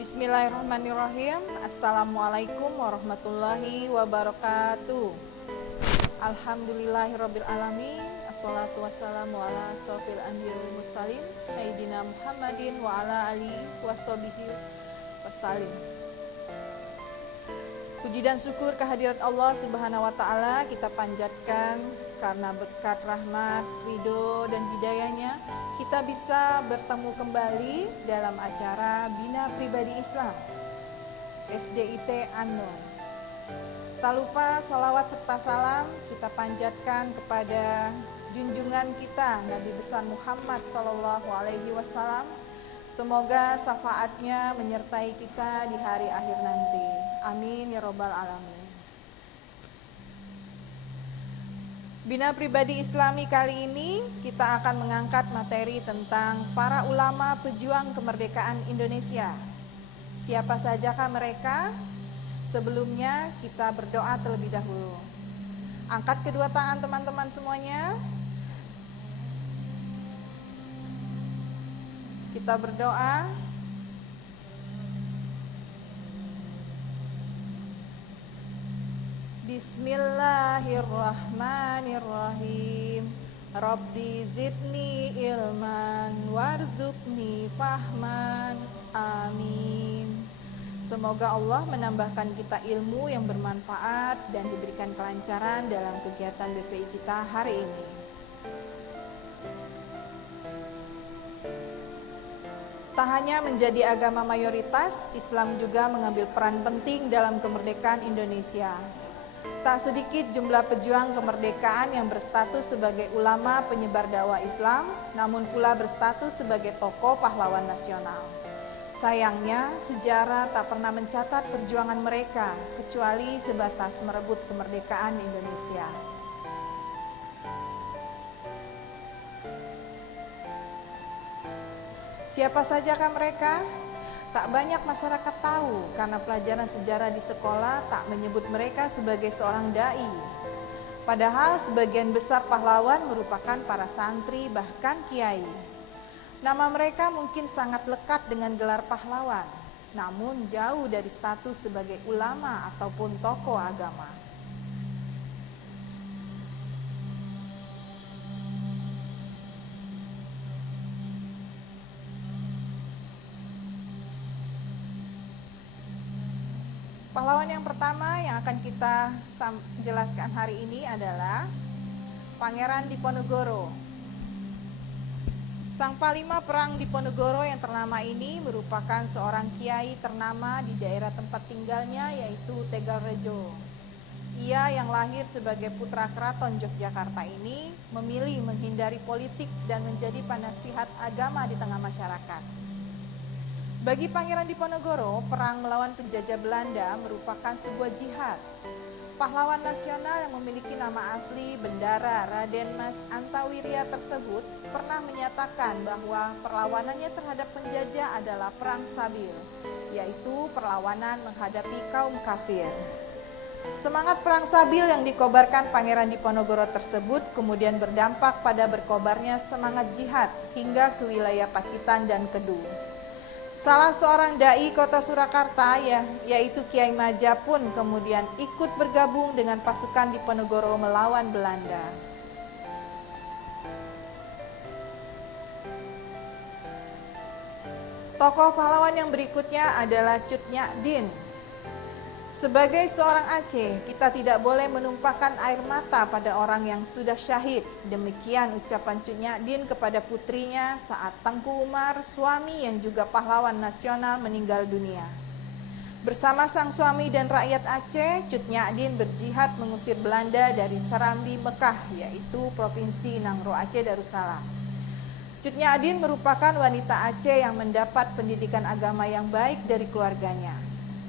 Bismillahirrahmanirrahim. Assalamualaikum warahmatullahi wabarakatuh. Alhamdulillahirabbil alamin. Assalatu wassalamu ala asyrofil anbiya'i wal mursalin sayyidina Muhammadin wa ala alihi washabihi wasallim. Puji dan syukur kehadirat Allah Subhanahu wa taala kita panjatkan karena berkat rahmat, ridho dan hidayahnya kita bisa bertemu kembali dalam acara Bina Pribadi Islam SDIT Annur. Tak lupa salawat serta salam kita panjatkan kepada junjungan kita Nabi besar Muhammad SAW. Semoga syafaatnya menyertai kita di hari akhir nanti. Amin ya robbal alamin. Bina Pribadi Islami kali ini kita akan mengangkat materi tentang para ulama pejuang kemerdekaan Indonesia. Siapa sajakah mereka? Sebelumnya kita berdoa terlebih dahulu. Angkat kedua tangan teman-teman semuanya. Kita berdoa. Bismillahirrahmanirrahim. Rabbi zidni ilman warzuqni fahman. Amin. Semoga Allah menambahkan kita ilmu yang bermanfaat dan diberikan kelancaran dalam kegiatan BPI kita hari ini. Tak hanya menjadi agama mayoritas, Islam juga mengambil peran penting dalam kemerdekaan Indonesia. Tak sedikit jumlah pejuang kemerdekaan yang berstatus sebagai ulama penyebar dakwah Islam, namun pula berstatus sebagai tokoh pahlawan nasional. Sayangnya, sejarah tak pernah mencatat perjuangan mereka, kecuali sebatas merebut kemerdekaan Indonesia. Siapa sajakah mereka? Tak banyak masyarakat tahu karena pelajaran sejarah di sekolah tak menyebut mereka sebagai seorang dai. Padahal sebagian besar pahlawan merupakan para santri bahkan kiai. Nama mereka mungkin sangat lekat dengan gelar pahlawan, namun jauh dari status sebagai ulama ataupun tokoh agama. Pahlawan yang pertama yang akan kita jelaskan hari ini adalah Pangeran Diponegoro. Sang Panglima Perang Diponegoro yang ternama ini merupakan seorang kiai ternama di daerah tempat tinggalnya yaitu Tegalrejo. Ia yang lahir sebagai putra keraton Yogyakarta ini memilih menghindari politik dan menjadi penasihat agama di tengah masyarakat. Bagi Pangeran Diponegoro, perang melawan penjajah Belanda merupakan sebuah jihad. Pahlawan nasional yang memiliki nama asli Bendara Raden Mas Antawirya tersebut pernah menyatakan bahwa perlawanannya terhadap penjajah adalah perang sabil, yaitu perlawanan menghadapi kaum kafir. Semangat perang sabil yang dikobarkan Pangeran Diponegoro tersebut kemudian berdampak pada berkobarnya semangat jihad hingga ke wilayah Pacitan dan Kedu. Salah seorang dai kota Surakarta yaitu Kiai Maja pun kemudian ikut bergabung dengan pasukan Diponegoro melawan Belanda. Tokoh pahlawan yang berikutnya adalah Cut Nyak Dien. Sebagai seorang Aceh, kita tidak boleh menumpahkan air mata pada orang yang sudah syahid. Demikian ucapan Cut Nyak Dien kepada putrinya saat Tengku Umar, suami yang juga pahlawan nasional, meninggal dunia. Bersama sang suami dan rakyat Aceh, Cut Nyak Dien berjihad mengusir Belanda dari Serambi, Mekah, yaitu Provinsi Nangro Aceh Darussalam. Cut Nyak Dien merupakan wanita Aceh yang mendapat pendidikan agama yang baik dari keluarganya.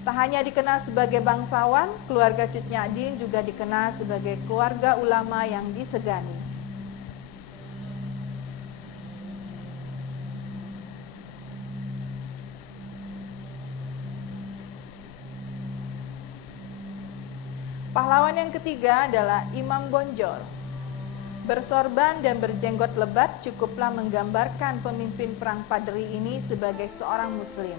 Tak hanya dikenal sebagai bangsawan, keluarga Cut Nyak Dien juga dikenal sebagai keluarga ulama yang disegani. Pahlawan yang ketiga adalah Imam Bonjol. Bersorban dan berjenggot lebat cukuplah menggambarkan pemimpin perang Padri ini sebagai seorang muslim.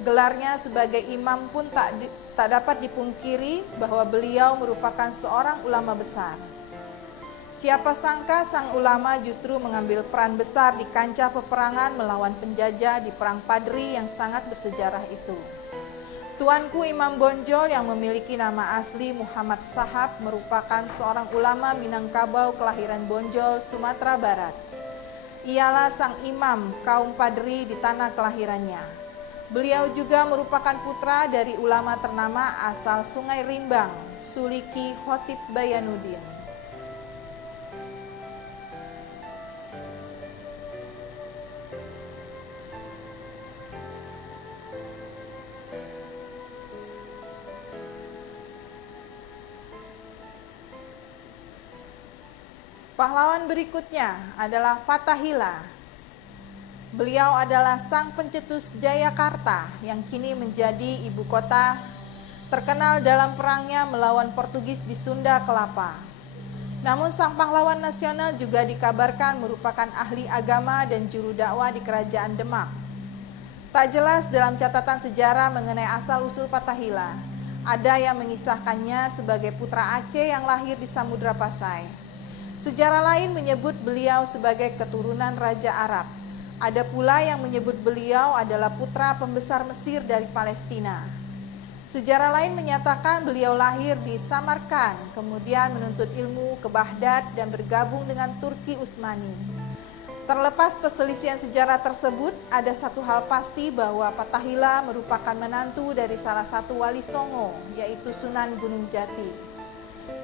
Gelarnya sebagai imam pun tak dapat dipungkiri bahwa beliau merupakan seorang ulama besar. Siapa sangka sang ulama justru mengambil peran besar di kancah peperangan melawan penjajah di perang Padri yang sangat bersejarah itu. Tuanku Imam Bonjol yang memiliki nama asli Muhammad Sahab merupakan seorang ulama Minangkabau kelahiran Bonjol, Sumatera Barat. Ialah sang imam kaum Padri di tanah kelahirannya. Beliau juga merupakan putra dari ulama ternama asal Sungai Rimbang, Suliki Khotib Bayanuddin. Pahlawan berikutnya adalah Fathahillah. Beliau adalah sang pencetus Jayakarta yang kini menjadi ibu kota, terkenal dalam perangnya melawan Portugis di Sunda Kelapa. Namun sang pahlawan nasional juga dikabarkan merupakan ahli agama dan juru dakwah di Kerajaan Demak. Tak jelas dalam catatan sejarah mengenai asal-usul Fathahillah. Ada yang mengisahkannya sebagai putra Aceh yang lahir di Samudra Pasai. Sejarah lain menyebut beliau sebagai keturunan Raja Arab. Ada pula yang menyebut beliau adalah putra pembesar Mesir dari Palestina. Sejarah lain menyatakan beliau lahir di Samarkand, kemudian menuntut ilmu ke Baghdad dan bergabung dengan Turki Utsmani. Terlepas perselisihan sejarah tersebut, ada satu hal pasti bahwa Fathahillah merupakan menantu dari salah satu wali Songo, yaitu Sunan Gunung Jati.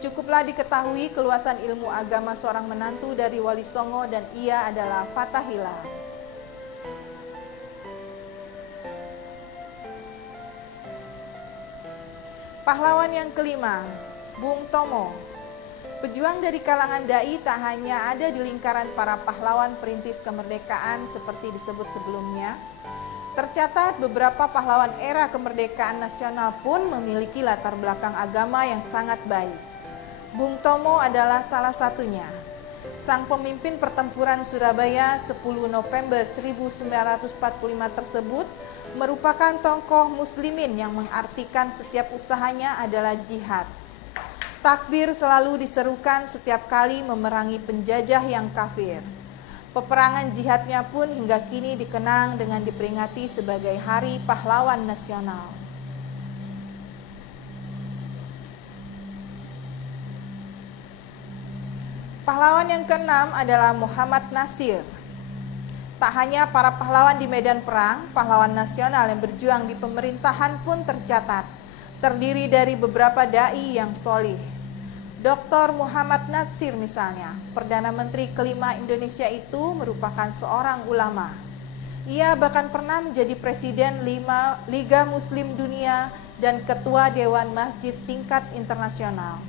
Cukuplah diketahui keluasan ilmu agama seorang menantu dari wali Songo dan ia adalah Fathahillah. Pahlawan yang kelima, Bung Tomo. Pejuang dari kalangan dai tak hanya ada di lingkaran para pahlawan perintis kemerdekaan seperti disebut sebelumnya. Tercatat beberapa pahlawan era kemerdekaan nasional pun memiliki latar belakang agama yang sangat baik. Bung Tomo adalah salah satunya. Sang pemimpin pertempuran Surabaya 10 November 1945 tersebut merupakan tokoh muslimin yang mengartikan setiap usahanya adalah jihad. Takbir selalu diserukan setiap kali memerangi penjajah yang kafir. Peperangan jihadnya pun hingga kini dikenang dengan diperingati sebagai Hari Pahlawan Nasional. Pahlawan yang keenam adalah Muhammad Nasir. Tak hanya para pahlawan di medan perang, pahlawan nasional yang berjuang di pemerintahan pun tercatat. Terdiri dari beberapa dai yang solih. Dr. Muhammad Nasir misalnya, Perdana Menteri kelima Indonesia itu merupakan seorang ulama. Ia bahkan pernah menjadi Presiden Liga Muslim Dunia dan Ketua Dewan Masjid tingkat internasional.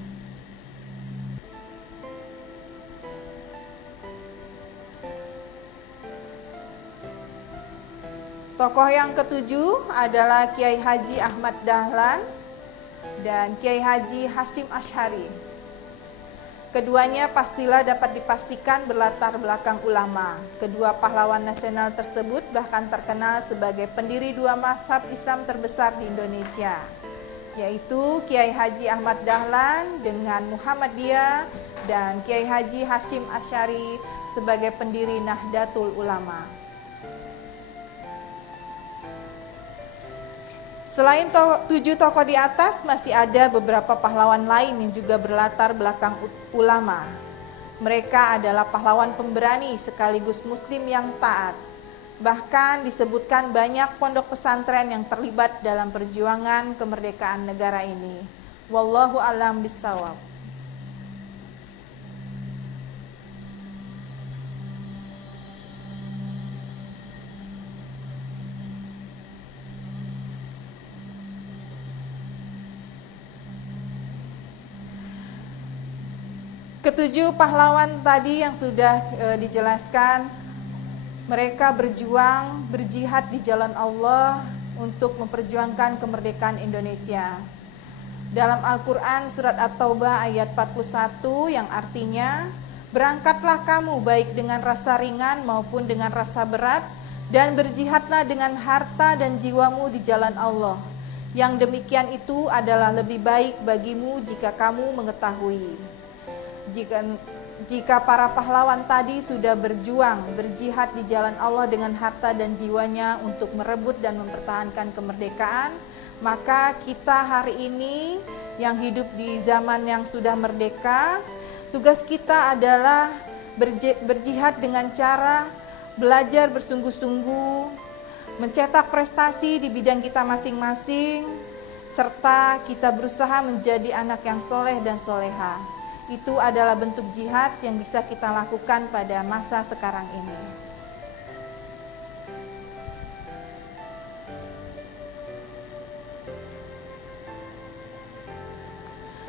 Tokoh yang ketujuh adalah Kiai Haji Ahmad Dahlan dan Kiai Haji Hasyim Asy'ari. Keduanya pastilah dapat dipastikan berlatar belakang ulama. Kedua pahlawan nasional tersebut bahkan terkenal sebagai pendiri dua mazhab Islam terbesar di Indonesia, yaitu Kiai Haji Ahmad Dahlan dengan Muhammadiyah dan Kiai Haji Hashim Asy'ari sebagai pendiri Nahdlatul Ulama. Selain 7 tokoh di atas, masih ada beberapa pahlawan lain yang juga berlatar belakang ulama. Mereka adalah pahlawan pemberani sekaligus muslim yang taat. Bahkan disebutkan banyak pondok pesantren yang terlibat dalam perjuangan kemerdekaan negara ini. Wallahu a'lam bishawab. Ketujuh pahlawan tadi yang sudah dijelaskan, mereka berjuang, berjihad di jalan Allah untuk memperjuangkan kemerdekaan Indonesia. Dalam Al-Quran surat At-Taubah ayat 41 yang artinya, berangkatlah kamu baik dengan rasa ringan maupun dengan rasa berat, dan berjihadlah dengan harta dan jiwamu di jalan Allah. Yang demikian itu adalah lebih baik bagimu jika kamu mengetahui. Jika para pahlawan tadi sudah berjuang, berjihad di jalan Allah dengan harta dan jiwanya untuk merebut dan mempertahankan kemerdekaan, maka kita hari ini yang hidup di zaman yang sudah merdeka, tugas kita adalah berjihad dengan cara belajar bersungguh-sungguh, mencetak prestasi di bidang kita masing-masing, serta kita berusaha menjadi anak yang soleh dan soleha. Itu adalah bentuk jihad yang bisa kita lakukan pada masa sekarang ini.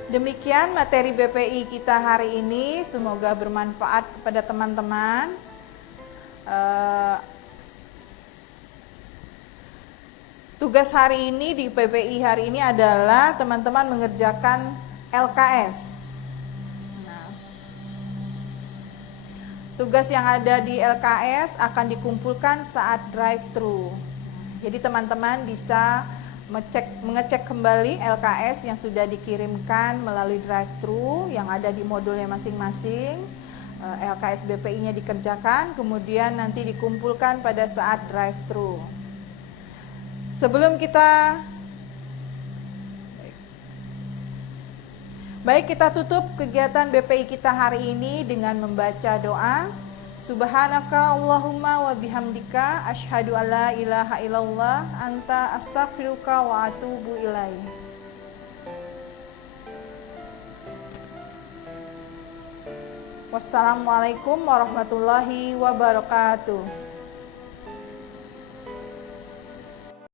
Demikian materi BPI kita hari ini, semoga bermanfaat kepada teman-teman. Tugas hari ini di BPI hari ini adalah teman-teman mengerjakan LKS. Tugas yang ada di LKS akan dikumpulkan saat drive-thru. Jadi teman-teman bisa mengecek kembali LKS yang sudah dikirimkan melalui drive-thru yang ada di modulnya masing-masing. LKS BPI-nya dikerjakan, kemudian nanti dikumpulkan pada saat drive-thru. Sebelum kita Baik, kita tutup kegiatan BPI kita hari ini dengan membaca doa. Subhanaka Allahumma wa bihamdika asyhadu alla ilaha illallah anta astaghfiruka wa atubu ilaih. Wassalamualaikum warahmatullahi wabarakatuh.